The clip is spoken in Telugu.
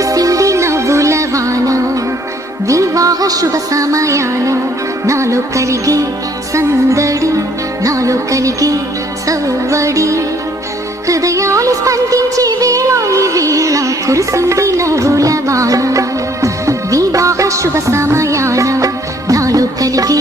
కురిసింది నవ్వుల వాన వివాహ శుభ సమయాన నాలో కలిగే సందడి నాలో కలిగే సవ్వడి హృదయాలు స్పందించే వేళ ఈ వేళ కురిసింది నవ్వుల వాన వివాహ శుభ సమయాన నాలో కలిగే